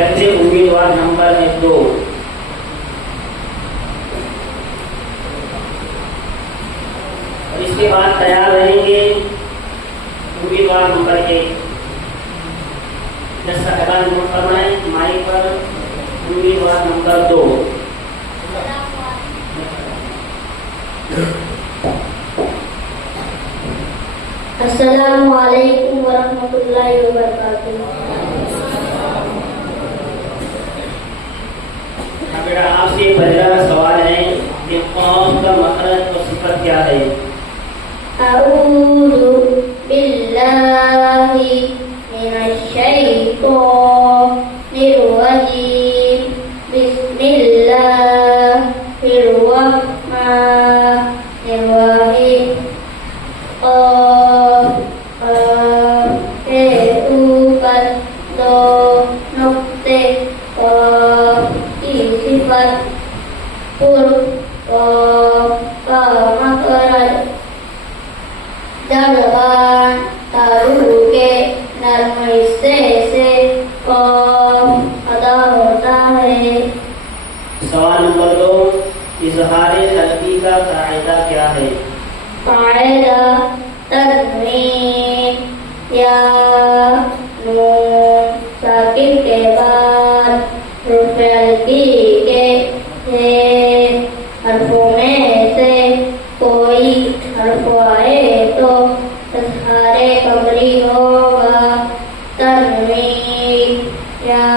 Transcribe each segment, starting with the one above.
پہلے امیدوار نمبر ہے 2، اور اس کے بعد تیار رہیں گے امیدوار نمبر 1۔ 10 سیکنڈ نوٹ فرمائیں مائک پر امیدوار نمبر 2۔ السلام علیکم ورحمۃ اللہ وبرکاتہ۔ بیٹا آپ سے پہلا سوال ہے کہ قوم کا مخرج اور صفت کیا ہے؟ اعوذ باللہ من الشیطان الرجیم، بسم اللہ الرحمن الرحیم۔ اوپر 2 نقطے کی صفت پر کا مخرج زبان تارو کے نرم حصے سے ادا ہوتا ہے۔ سوال نمبر 2، اظہار قلبی کا قاعدہ کیا ہے؟ قاعدہ تنوین یا نون ساکن کے بعد حرف ہلکی کے حرفوں میں سے کوئی حرف آئے تو اظہار قمری ہوگا۔ تنوین یا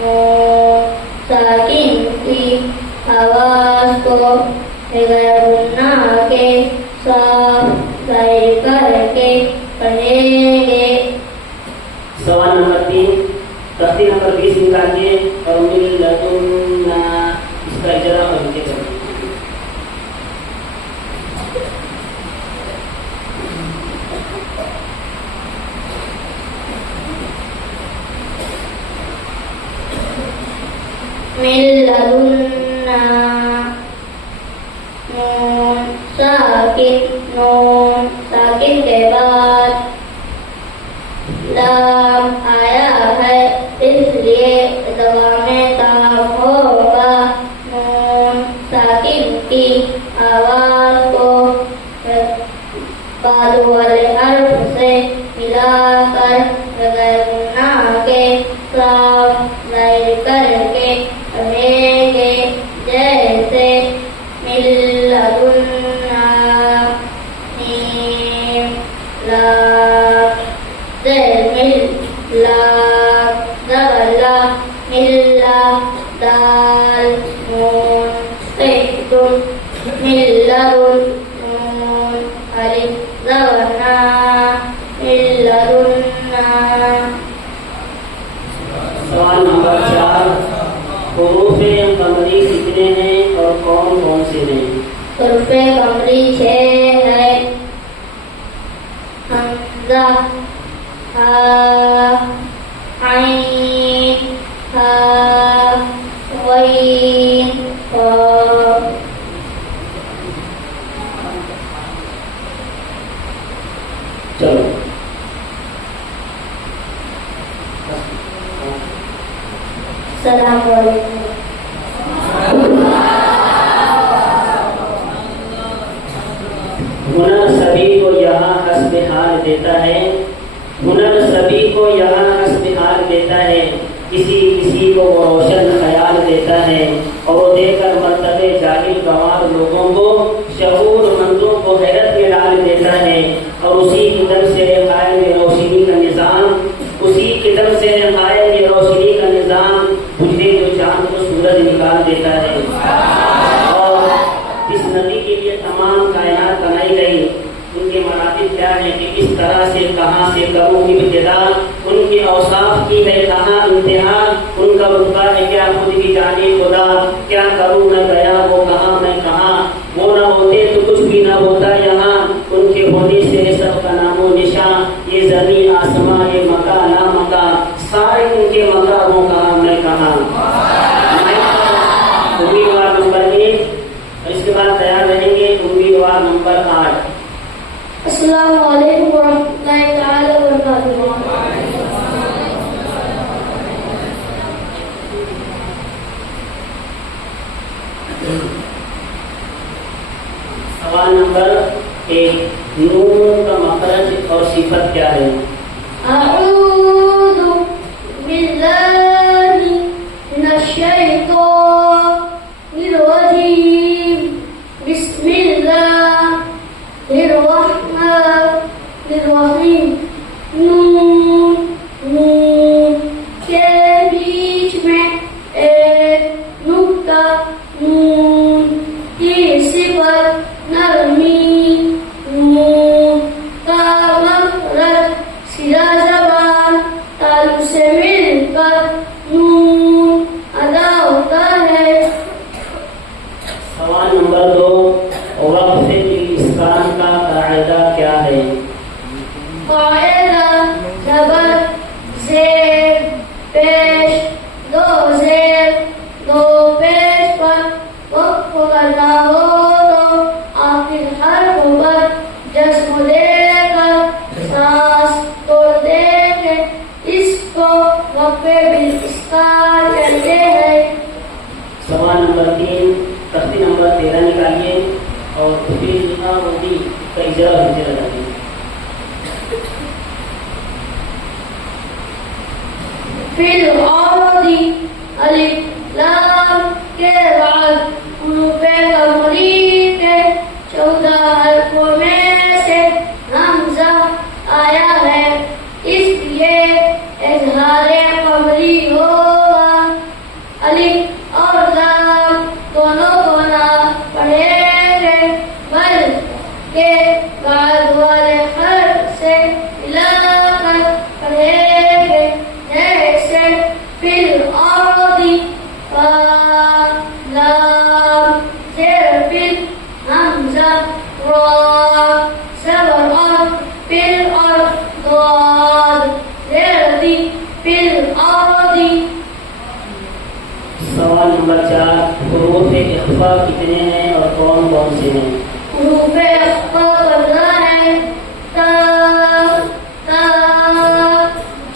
نون ساکن کی آواز کو بغیر غنہ کے صاف ظاہر کر کے پڑھیں گے۔ سوال نمبر 3، تختی نمبر 20 نکالیے اور من لدنا اس کا اجرا اور لکھے کریں۔ من لدنا نون ساکن کے بعد لام آیا ہے، اس لیے ادغام تام ہوگا۔ نون ساکن کی آواز کو بعد والے حرف سے ملا کر بغیر غنہ کے صاف ظاہر کر کے پڑھیں گے، جیسے من لدنا میم لام مل لا زبلا ملا دال نون قید ملدن نون الف زبنا ملدنا۔ سوال نمبر 4، حروف قمری کتنے ہیں اور کون کون سے ہیں؟ حروف قمری 6 ہے۔ حمزہ، ہا، عین، ہا، غین، قاف۔ چلو السلام علیکم۔ ہنر سبھی کو یہاں حسب حال دیتا ہے، ہنر سبھی کو یہاں حسب حال دیتا ہے، کسی کسی کو وہ روشن خیال دیتا ہے، اور وہ دے کر مرتبے جاہل گوار لوگوں کو شعور مندوں کو حیرت میں ڈال دیتا ہے، اور اسی کی طرف سے قائم روشنی کا نظام، اسی کی طرف سے قائم روشنی کا نظام بجھے جو چاند کو سورج نکال دیتا ہے۔ اور اس نبی کے لیے تمام کائنات بنائی گئی، ان کے مراتب کیا ہے کہ کس طرح سے کہاں سے کروں ابتدا، ان کے اوصاف کی ہے کہاں انتہا، ان کا رتبہ ہے کیا خود کی جانے خدا، کیا کروں میں گیا وہ کہاں میں کہاں، وہ نہ ہوتے تو کچھ بھی نہ ہوتا یہاں، ان کے ہونے سے سب کا نام و نشان، یہ زمین آسماں یہ مکہ لا مکہ، سارے ان کے مکہ وہ کہاں میں کہاں۔ امیدوار نمبر 1، اور اس کے بعد تیار رہیں گے امیدوار نمبر 8۔ السلام علیکم ورحمۃ اللہ تعالی وبرکاتہ۔ سوال نمبر 1، نون کا مخرج اور صفت کیا ہے؟ أعوذ بالله من الشيطان الرجيم بسم الله الرحمن الرحيم نون نون کے بیچ میں ایک نقطہ نون کی صفت نرمی نون کا مخرج سیدھا زبان تالو سے مل کر نون ادا ہوتا ہے. سوال نمبر 2، وقف الاسکان کا قاعدہ کیا ہے؟ قاعدہ زبر زیر پیش دو زیر دو پیش پر وقف کرنا ہو تو آخر حرف پر جزم دے کر سانس توڑ دے کے اس کو وقف بالاسکان کہتے ہیں. سوال نمبر 3، تختی نمبر 13 نکالیے اور فیل ودی کا اجرا نیچے لگائیے. فی الارض الف لام کے بعد حروف قمری کے 14 حرفوں میں سے حمزہ آیا ہے، اس لیے اظہار قمری ہوگا. الف اور لام دونوں کو نہ پڑھیں گے بلکہ بعد والے حرف سے ملا کر پڑھیں گے، جیسے فی الارض فا لام زیر فی حمزہ را زبر اور فی الارض ضاد زیر دی فی الارض. سوال نمبر 4، حروف اخفا کتنے ہیں اور کون کون سے ہیں؟ حروف اخفا کرنا ہے تا تا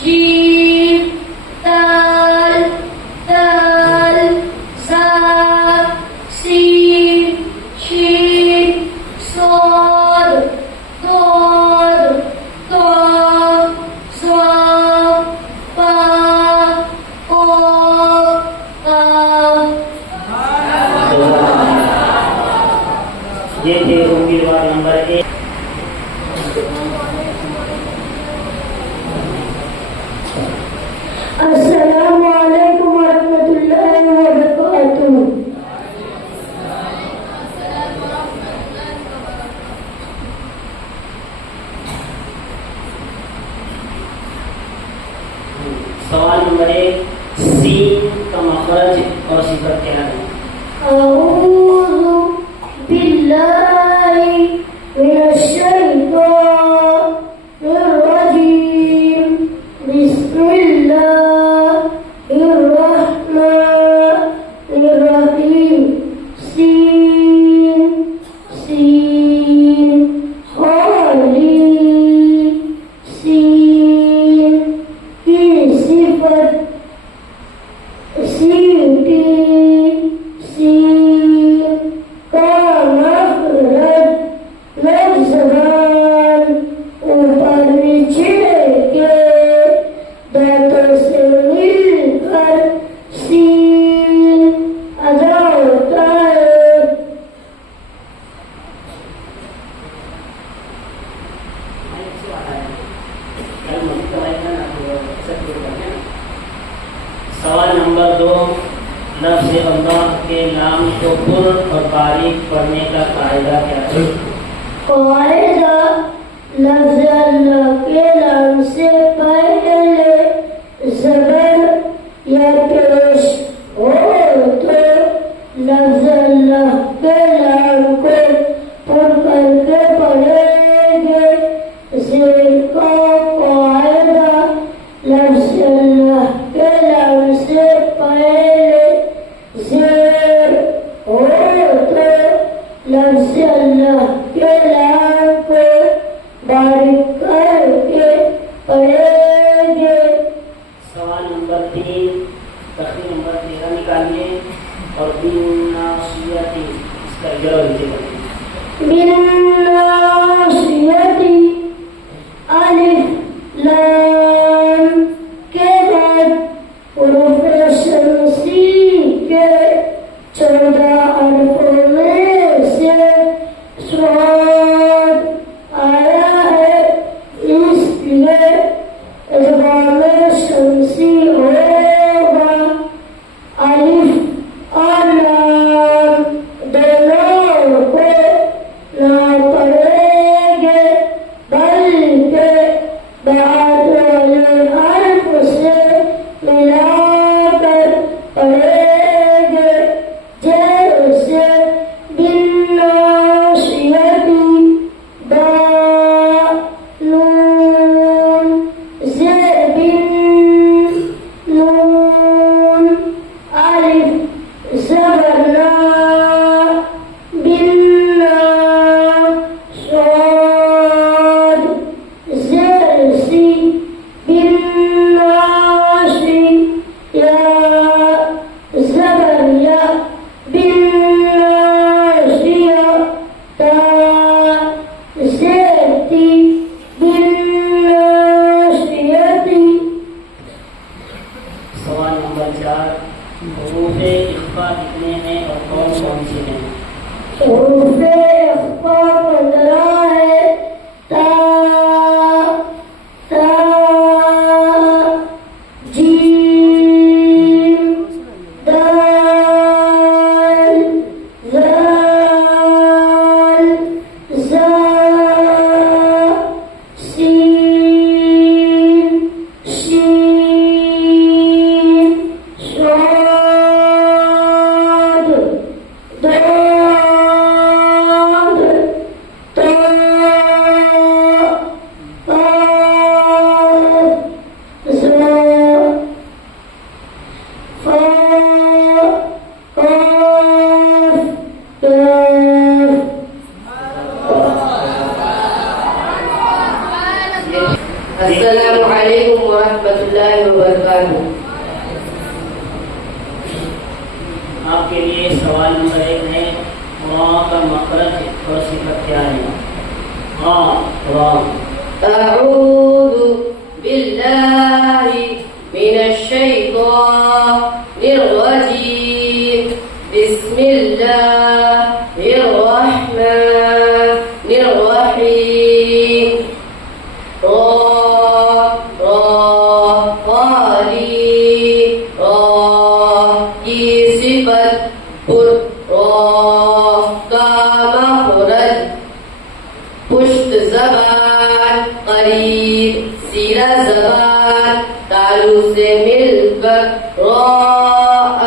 جیم دال دال زا سین شین صاد ضاد ضاد ضاد فا قاف قاف. یہ تھے امیدوار نمبر 1. السلام علیکم ورحمۃ اللہ وبرکاتہ. سوال نمبر 1، سین کا مخرج اور صفت کیا ہے؟ اعوذ باللہ من الشیطان الرجیم بسم اللہ الرحمن الرحیم سین سین خالی سین کی صفت سیٹی سین کا مخرج لفظان اوپر نیچے کے دانتوں سے مل کر سین ادا ہوتا ہے. سوال نمبر 2، لفظ اللہ کے نام کو پر اور باریک پڑھنے کا قاعدہ کیا ہے؟ قاعدہ لفظ اللہ کے نام سے پہلے زبر یا پیش ہو تو لفظ اللہ کے نام کو پڑھ کر کے پڑھیں گے. زیر کا قاعدہ لفظ اللہ کے نام سے پہلے زیر ہو تو لفظ اللہ کے نام کو باریک کر کے پڑھیں گے. سوال نمبر 3، تختی نمبر 13 نکالیے اور بن ناصیتی اس کا اجرا نیچے کریے. بالناصية ألف لام کے بعد حروف شمسی کے 14 حرفوں میں سے صاد آیا ہے، اس لیے ادغام شمسی ہوگا۔ الف اور لام دونوں کو نہ پڑھیں گے بلکہ بعد والے حرف سے ملا کر پڑھیں گے، جیسے بالناصیۃ با نون زیر بن نون الف زبر نا بالنا صاد زیر سی بالناصی یا زبر یا بالناصیہ تا زیر تی بالناصیۃ۔ سوال نمبر 4، حروف اخفا کتنے ہیں اور کون کون سے ہیں؟ حروف اخفا 15 ہے۔ تا تا جیم دال ذال زا سین شین صاد ضاد طا ثا ظا فا قاف کاف۔ السلام علیکم ورحمۃ اللہ وبرکاتہ۔ آپ کے لیے سوال نمبر 1 ہے، را کا مخرج اور صفت کیا ہے؟ را اعوذ باللہ من الشیطان الرجیم، بسم اللہ الرحمن الرحیم۔ کی صفت پر کا مخرج پشت زبان قریب سیرہ زبان تالو سے مل کر را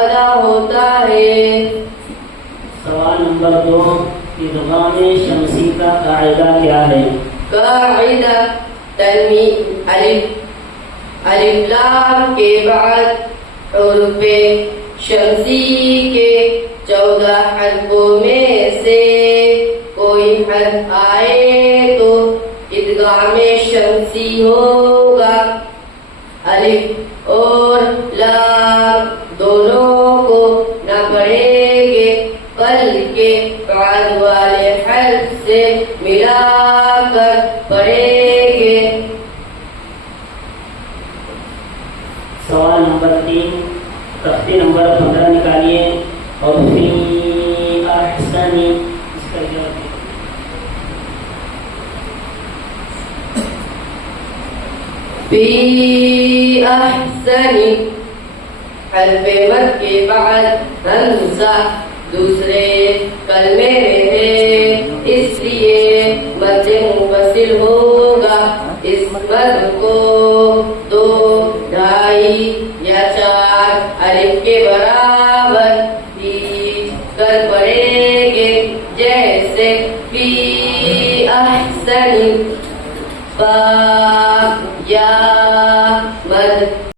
ادا ہوتا ہے۔ سوال نمبر 2، ادغام شمسی کا قاعدہ کیا ہے؟ قاعدہ تنوین الف لام کے بعد حروف شمسی کے 14 حرفوں میں سے کوئی حرف آئے تو ادغام شمسی ہوگا۔ الف اور لام دونوں کو نہ پڑھیں گے بلکہ بعد والے حرف سے ملا کر پڑھیں گے۔ سوال نمبر 3، تختی نمبر 15 نکالیے اور فی احسن اس کا جواب دیں۔ فی احسن حرف مد کے بعد حمزہ دوسرے کلمے میں ہے، اس لیے مد منفصل ہو